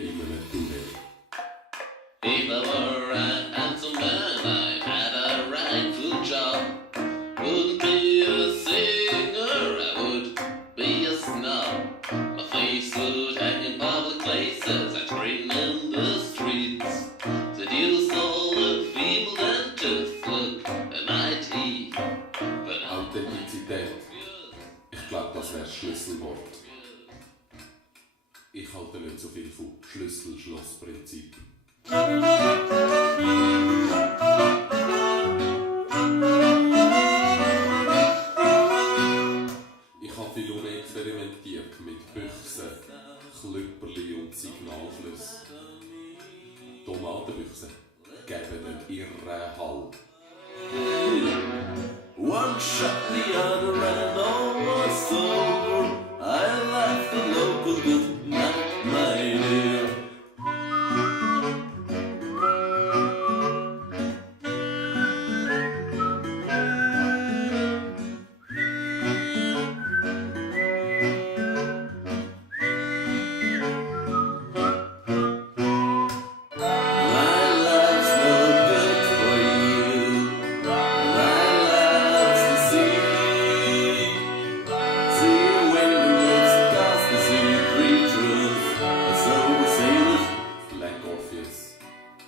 wie in einem Tunnel. If I were a handsome man, I had a rightful job. Wouldn't be a singer, I would be a snob. My face would hang in public places, I'd scream in the streets. Seduce all the female dentists, look, an IT. But Authentizität. Ich glaube, das wäre das Schlüsselwort. Ich halte nicht so viel von Schlüssel-Schloss-Prinzip. Ich habe viel experimentiert mit Büchsen, Klüpperli und Signalflüssen. Tomatenbüchsen geben einen irren Hall. one shot the other and almost over. I left the local good night, my dear.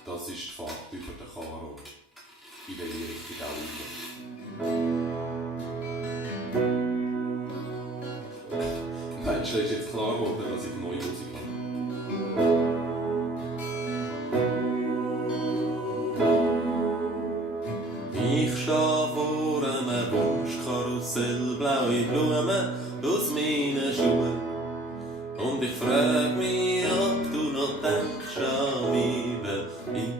Das ist die Fahrt über den Karo. In welche Richtung auch immer. Meinst du, ist jetzt klar geworden, dass ich neue Musik habe? Ich stehe vor einem Wunschkarussell, blaue Blumen aus meinen Schuhen. Und ich frage mich, ob du noch denkst an mich, weil ich